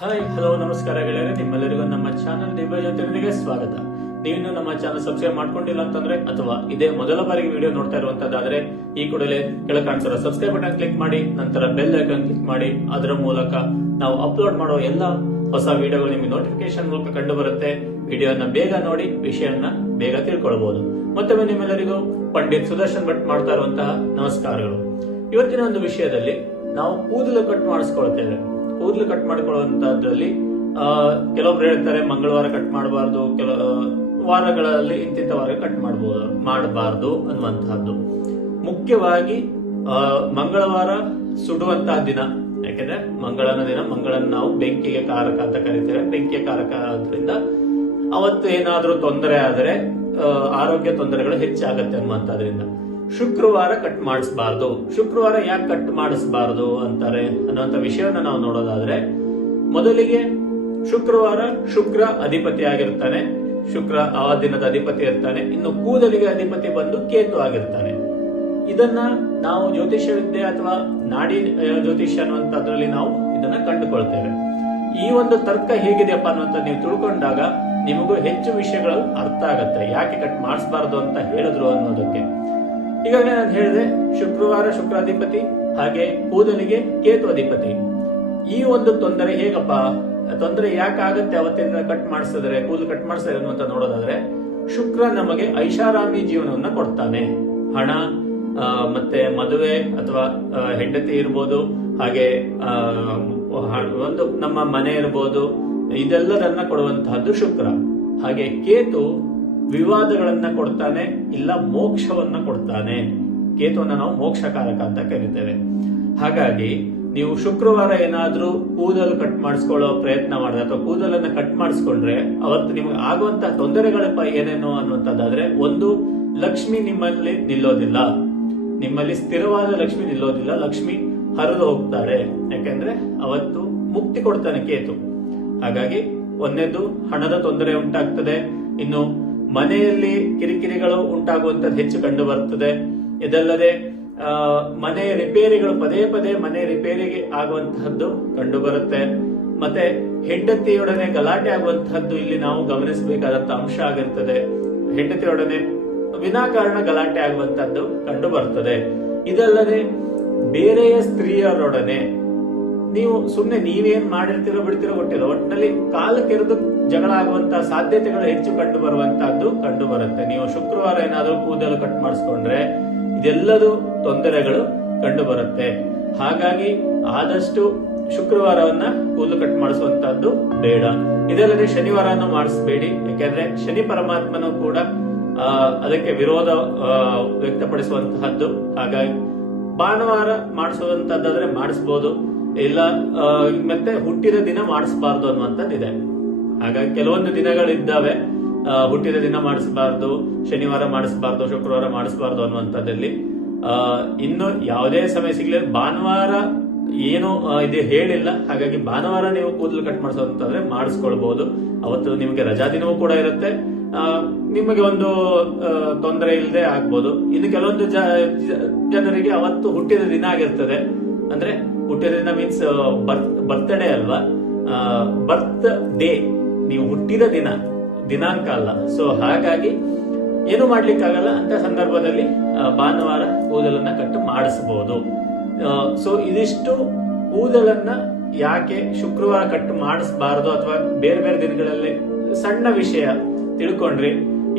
Hi hello ನಮಸ್ಕಾರ ಗೆಳೆಯರೆ. ನಿಮ್ಮೆಲ್ಲರಿಗೂ ನಮ್ಮ ಚಾನಲ್ ದಿವ್ಯ ಜ್ಯೋತಿರ್ನಿಗೆ ಸ್ವಾಗತ. ನೀವು ನಮ್ಮ ಚಾನಲ್ ಸಬ್ಸ್ಕ್ರೈಬ್ ಮಾಡ್ಕೊಂಡಿಲ್ಲ ಅಂತಂದ್ರೆ, ಅಥವಾ ಇದೇ ಮೊದಲ ಬಾರಿಗೆ ವಿಡಿಯೋ ನೋಡ್ತಾ ಇರುವಂತದ್ದಾದ್ರೆ, ಈ ಕೂಡಲೇ ಕೆಳ ಕಾಣಿಸೋ ಸಬ್ಸ್ಕ್ರೈಬ್ ಬಟನ್ ಕ್ಲಿಕ್ ಮಾಡಿ, ನಂತರ ಬೆಲ್ ಐಕನ್ ಕ್ಲಿಕ್ ಮಾಡಿ, ಅದರ ಮೂಲಕ ನಾವು ಅಪ್ಲೋಡ್ ಮಾಡೋ ಎಲ್ಲ ಹೊಸ ವಿಡಿಯೋಗಳು ನಿಮಗೆ ನೋಟಿಫಿಕೇಶನ್ ಮೂಲಕ ಕಂಡು ಬರುತ್ತೆ ವಿಡಿಯೋನ ಬೇಗ ನೋಡಿ, ವಿಷಯನ ಬೇಗ ತಿಳ್ಕೊಳ್ಬಹುದು ಮತ್ತೊಮ್ಮೆ ನಿಮ್ಮೆಲ್ಲರಿಗೂ ಪಂಡಿತ್ ಸುದರ್ಶನ್ ಭಟ್ ಮಾಡ್ತಾ ಇರುವಂತಹ ನಮಸ್ಕಾರಗಳು. ಇವತ್ತಿನ ಒಂದು ವಿಷಯದಲ್ಲಿ ನಾವು ಕೂದಲು ಕಟ್ ಮಾಡಿಸ್ಕೊಳ್ತೇವೆ. ಕೂದಲು ಕಟ್ ಮಾಡಿಕೊಳ್ಳುವಂತಹದ್ರಲ್ಲಿ ಕೆಲವೊಬ್ರು ಹೇಳ್ತಾರೆ ಮಂಗಳವಾರ ಕಟ್ ಮಾಡಬಾರ್ದು, ಕೆಲ ವಾರಗಳಲ್ಲಿ ಇಂತಿಂತ ವಾರ ಕಟ್ ಮಾಡಬಹುದು ಮಾಡಬಾರ್ದು ಅನ್ನುವಂತಹದ್ದು. ಮುಖ್ಯವಾಗಿ ಮಂಗಳವಾರ ಸುಡುವಂತಹ ದಿನ. ಯಾಕೆಂದ್ರೆ ಮಂಗಳನ ದಿನ, ಮಂಗಳನ ನಾವು ಬೆಂಕಿಗೆ ಕಾರಕ ಅಂತ ಕರಿತೇವೆ. ಬೆಂಕಿಯ ಕಾರಕ ಆದ್ರಿಂದ ಅವತ್ತು ಏನಾದ್ರೂ ತೊಂದರೆ ಆದರೆ ಆರೋಗ್ಯ ತೊಂದರೆಗಳು ಹೆಚ್ಚಾಗತ್ತೆ ಅನ್ನುವಂಥದ್ರಿಂದ ಶುಕ್ರವಾರ ಕಟ್ ಮಾಡಿಸ್ಬಾರ್ದು. ಶುಕ್ರವಾರ ಯಾಕೆ ಕಟ್ ಮಾಡಿಸ್ಬಾರ್ದು ಅಂತಾರೆ ಅನ್ನುವಂಥ ವಿಷಯವನ್ನ ನಾವು ನೋಡೋದಾದ್ರೆ, ಮೊದಲಿಗೆ ಶುಕ್ರವಾರ ಶುಕ್ರ ಅಧಿಪತಿ ಆಗಿರ್ತಾನೆ. ಶುಕ್ರ ಆ ದಿನದ ಅಧಿಪತಿ ಇರ್ತಾನೆ. ಇನ್ನು ಕೂದಲಿಗೆ ಅಧಿಪತಿ ಬಂದು ಕೇತು ಆಗಿರ್ತಾನೆ. ಇದನ್ನ ನಾವು ಜ್ಯೋತಿಷ್ಯ ವಿದ್ಯೆ ಅಥವಾ ನಾಡಿ ಜ್ಯೋತಿಷ ಅನ್ನುವಂಥದ್ರಲ್ಲಿ ನಾವು ಇದನ್ನ ಕಂಡುಕೊಳ್ತೇವೆ. ಈ ಒಂದು ತರ್ಕ ಹೇಗಿದೆಯಪ್ಪ ಅನ್ನುವಂಥ ನೀವು ತಿಳ್ಕೊಂಡಾಗ ನಿಮಗೂ ಹೆಚ್ಚು ವಿಷಯಗಳು ಅರ್ಥ ಆಗತ್ತೆ. ಯಾಕೆ ಕಟ್ ಮಾಡಿಸ್ಬಾರ್ದು ಅಂತ ಹೇಳಿದ್ರು ಅನ್ನೋದಕ್ಕೆ. ಈಗಾಗಲೇ ನಾನು ಹೇಳಿದೆ, ಶುಕ್ರವಾರ ಶುಕ್ರಾಧಿಪತಿ, ಹಾಗೆ ಕೂದಲಿಗೆ ಕೇತು ಅಧಿಪತಿ. ಈ ಒಂದು ತೊಂದರೆ ಹೇಗಪ್ಪ? ತೊಂದರೆ ಯಾಕೆ ಆಗುತ್ತೆ ಅವತ್ತಿಂದ ಕಟ್ ಮಾಡಿಸಿದ್ರೆ, ಕೂದಲು ಕಟ್ ಮಾಡಿಸಿದ್ರೆ ಅಂತ ನೋಡೋದಾದ್ರೆ, ಶುಕ್ರ ನಮಗೆ ಐಷಾರಾಮಿ ಜೀವನವನ್ನ ಕೊಡ್ತಾನೆ. ಹಣ ಮತ್ತೆ ಮದುವೆ ಅಥವಾ ಹೆಂಡತಿ ಇರ್ಬೋದು, ಹಾಗೆ ಒಂದು ನಮ್ಮ ಮನೆ ಇರ್ಬೋದು, ಇದೆಲ್ಲದನ್ನ ಕೊಡುವಂತಹದ್ದು ಶುಕ್ರ. ಹಾಗೆ ಕೇತು ವಿವಾದಗಳನ್ನ ಕೊಡ್ತಾನೆ ಇಲ್ಲ ಮೋಕ್ಷವನ್ನ ಕೊಡ್ತಾನೆ. ಕೇತುವನ್ನ ನಾವು ಮೋಕ್ಷಕಾರಕ ಅಂತ ಕರಿತೇವೆ. ಹಾಗಾಗಿ ನೀವು ಶುಕ್ರವಾರ ಏನಾದ್ರೂ ಕೂದಲು ಕಟ್ ಮಾಡಿಸ್ಕೊಳ್ಳೋ ಪ್ರಯತ್ನ ಮಾಡಿದ್ರೆ ಅಥವಾ ಕೂದಲನ್ನ ಕಟ್ ಮಾಡಿಸ್ಕೊಂಡ್ರೆ ಅವತ್ತು ನಿಮ್ಗೆ ಆಗುವಂತಹ ತೊಂದರೆಗಳಪ್ಪ ಏನೇನು ಅನ್ನುವಂಥದ್ದಾದ್ರೆ ಒಂದು, ಲಕ್ಷ್ಮಿ ನಿಮ್ಮಲ್ಲಿ ನಿಲ್ಲೋದಿಲ್ಲ. ನಿಮ್ಮಲ್ಲಿ ಸ್ಥಿರವಾದ ಲಕ್ಷ್ಮಿ ನಿಲ್ಲೋದಿಲ್ಲ. ಲಕ್ಷ್ಮಿ ಹರಿದು ಹೋಗ್ತಾರೆ. ಯಾಕೆಂದ್ರೆ ಅವತ್ತು ಮುಕ್ತಿ ಕೊಡ್ತಾನೆ ಕೇತು. ಹಾಗಾಗಿ ಒಂದೇದು ಹಣದ ತೊಂದರೆ ಉಂಟಾಗ್ತದೆ. ಇನ್ನು ಮನೆಯಲ್ಲಿ ಕಿರಿಕಿರಿಗಳು ಉಂಟಾಗುವಂತದ್ದು ಹೆಚ್ಚು ಕಂಡು ಬರ್ತದೆ ಇದಲ್ಲದೆ ಮನೆ ರಿಪೇರಿಗಳು ಪದೇ ಪದೇ ಮನೆ ರಿಪೇರಿಗೆ ಆಗುವಂತಹದ್ದು ಕಂಡು ಬರುತ್ತೆ ಮತ್ತೆ ಹೆಂಡತಿಯೊಡನೆ ಗಲಾಟೆ ಆಗುವಂತಹದ್ದು ಇಲ್ಲಿ ನಾವು ಗಮನಿಸಬೇಕಾದಂತ ಅಂಶ ಆಗಿರ್ತದೆ. ಹೆಂಡತಿಯೊಡನೆ ವಿನಾಕಾರಣ ಗಲಾಟೆ ಆಗುವಂತಹದ್ದು ಕಂಡು ಬರ್ತದೆ ಇದಲ್ಲದೆ, ಬೇರೆಯ ಸ್ತ್ರೀಯರೊಡನೆ ನೀವು ಸುಮ್ಮನೆ ನೀವೇನ್ ಮಾಡಿರ್ತೀರೋ ಬಿಡ್ತಿರೋ ಗೊತ್ತಿಲ್ಲ. ಒಟ್ಟಿನಲ್ಲಿ ಕಾಲ ಕೆರೆದು ಜಗಳ ಆಗುವಂತಹ ಸಾಧ್ಯತೆಗಳು ಹೆಚ್ಚು ಕಂಡು ಬರುವಂತಹದ್ದು ಕಂಡು ಬರುತ್ತೆ. ನೀವು ಶುಕ್ರವಾರ ಏನಾದರೂ ಕೂದಲು ಕಟ್ ಮಾಡಿಸ್ಕೊಂಡ್ರೆ ಇದೆಲ್ಲದೂ ತೊಂದರೆಗಳು ಕಂಡು ಬರುತ್ತೆ. ಹಾಗಾಗಿ ಆದಷ್ಟು ಶುಕ್ರವಾರವನ್ನ ಕೂದಲು ಕಟ್ ಮಾಡಿಸುವಂತಹದ್ದು ಬೇಡ. ಇದಲ್ಲದೆ ಶನಿವಾರನೂ ಮಾಡಿಸ್ಬೇಡಿ. ಯಾಕೆಂದ್ರೆ ಶನಿ ಪರಮಾತ್ಮನು ಕೂಡ ಅದಕ್ಕೆ ವಿರೋಧ ವ್ಯಕ್ತಪಡಿಸುವಂತಹದ್ದು. ಹಾಗಾಗಿ ಭಾನುವಾರ ಮಾಡಿಸುವಂತದ್ದಾದ್ರೆ ಮಾಡಿಸ್ಬೋದು. ಇಲ್ಲ ಮತ್ತೆ ಹುಟ್ಟಿದ ದಿನ ಮಾಡಿಸಬಾರ್ದು ಅನ್ನುವಂಥದ್ದಿದೆ. ಹಾಗಾಗಿ ಕೆಲವೊಂದು ದಿನಗಳಿದ್ದಾವೆ. ಹುಟ್ಟಿದ ದಿನ ಮಾಡಿಸಬಾರ್ದು, ಶನಿವಾರ ಮಾಡಿಸಬಾರ್ದು, ಶುಕ್ರವಾರ ಮಾಡಿಸಬಾರ್ದು ಅನ್ನುವಂಥದ್ದಲ್ಲಿ ಇನ್ನು ಯಾವುದೇ ಸಮಯ ಸಿಗ್ಲಿ ಭಾನುವಾರ ಏನು ಇದು ಹೇಳಿಲ್ಲ. ಹಾಗಾಗಿ ಭಾನುವಾರ ನೀವು ಕೂದಲು ಕಟ್ ಮಾಡಿಸೋದಂತಾದ್ರೆ ಮಾಡಿಸ್ಕೊಳ್ಬಹುದು ಅವತ್ತು ನಿಮಗೆ ರಜಾ ದಿನವೂ ಕೂಡ ಇರುತ್ತೆ. ನಿಮಗೆ ಒಂದು ತೊಂದರೆ ಇಲ್ಲದೆ ಆಗ್ಬೋದು. ಇನ್ನು ಕೆಲವೊಂದು ಜನರಿಗೆ ಅವತ್ತು ಹುಟ್ಟಿದ ದಿನ ಆಗಿರ್ತದೆ. ಅಂದ್ರೆ ಹುಟ್ಟಿದ ದಿನ ಮೀನ್ಸ್ ಬರ್ತ್ ಬರ್ತ್ಡೇ ಅಲ್ವಾ? ಬರ್ತ್ ಡೇ ನೀವು ಹುಟ್ಟಿದ ದಿನ, ದಿನಾಂಕ ಅಲ್ಲ. ಸೊ ಹಾಗಾಗಿ ಏನು ಮಾಡ್ಲಿಕ್ಕಾಗಲ್ಲ? ಅಂತ ಸಂದರ್ಭದಲ್ಲಿ ಭಾನುವಾರ ಕೂದಲನ್ನ ಕಟ್ಟು ಮಾಡಿಸಬಹುದು. ಸೊ ಇದಿಷ್ಟು ಕೂದಲನ್ನ ಯಾಕೆ ಶುಕ್ರವಾರ ಕಟ್ಟು ಮಾಡಿಸಬಾರದು ಅಥವಾ ಬೇರೆ ಬೇರೆ ದಿನಗಳಲ್ಲಿ ಸಣ್ಣ ವಿಷಯ ತಿಳ್ಕೊಂಡ್ರಿ.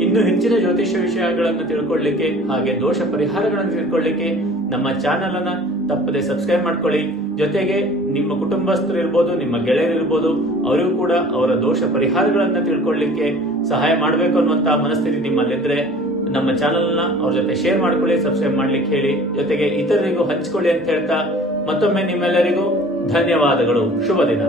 ಇನ್ನು ಹೆಚ್ಚಿನ ಜ್ಯೋತಿಷ್ಯ ವಿಷಯಗಳನ್ನು ತಿಳ್ಕೊಳ್ಳಿಕ್ಕೆ ಹಾಗೆ ದೋಷ ಪರಿಹಾರಗಳನ್ನು ತಿಳ್ಕೊಳ್ಳಿಕ್ಕೆ ನಮ್ಮ ಚಾನೆಲ್ ಅನ್ನ ತಪ್ಪದೆ ಸಬ್ಸ್ಕ್ರೈಬ್ ಮಾಡ್ಕೊಳ್ಳಿ. ಜೊತೆಗೆ ನಿಮ್ಮ ಕುಟುಂಬಸ್ಥರು ಇರ್ಬೋದು, ನಿಮ್ಮ ಗೆಳೆಯರಿರ್ಬೋದು ಅವರಿಗೂ ಕೂಡ ಅವರ ದೋಷ ಪರಿಹಾರಗಳನ್ನ ತಿಳ್ಕೊಳ್ಳಿಕ್ಕೆ ಸಹಾಯ ಮಾಡಬೇಕು ಅನ್ನುವಂತ ಮನಸ್ಥಿತಿ ನಿಮ್ಮಲ್ಲಿದ್ರೆ ನಮ್ಮ ಚಾನೆಲ್ನ ಅವ್ರ ಜೊತೆ ಶೇರ್ ಮಾಡ್ಕೊಳ್ಳಿ ಸಬ್ಸ್ಕ್ರೈಬ್ ಮಾಡ್ಲಿಕ್ಕೆ ಹೇಳಿ. ಜೊತೆಗೆ ಇತರರಿಗೂ ಹಂಚ್ಕೊಳ್ಳಿ ಅಂತ ಹೇಳ್ತಾ ಮತ್ತೊಮ್ಮೆ ನಿಮ್ಮೆಲ್ಲರಿಗೂ ಧನ್ಯವಾದಗಳು. ಶುಭ ದಿನ.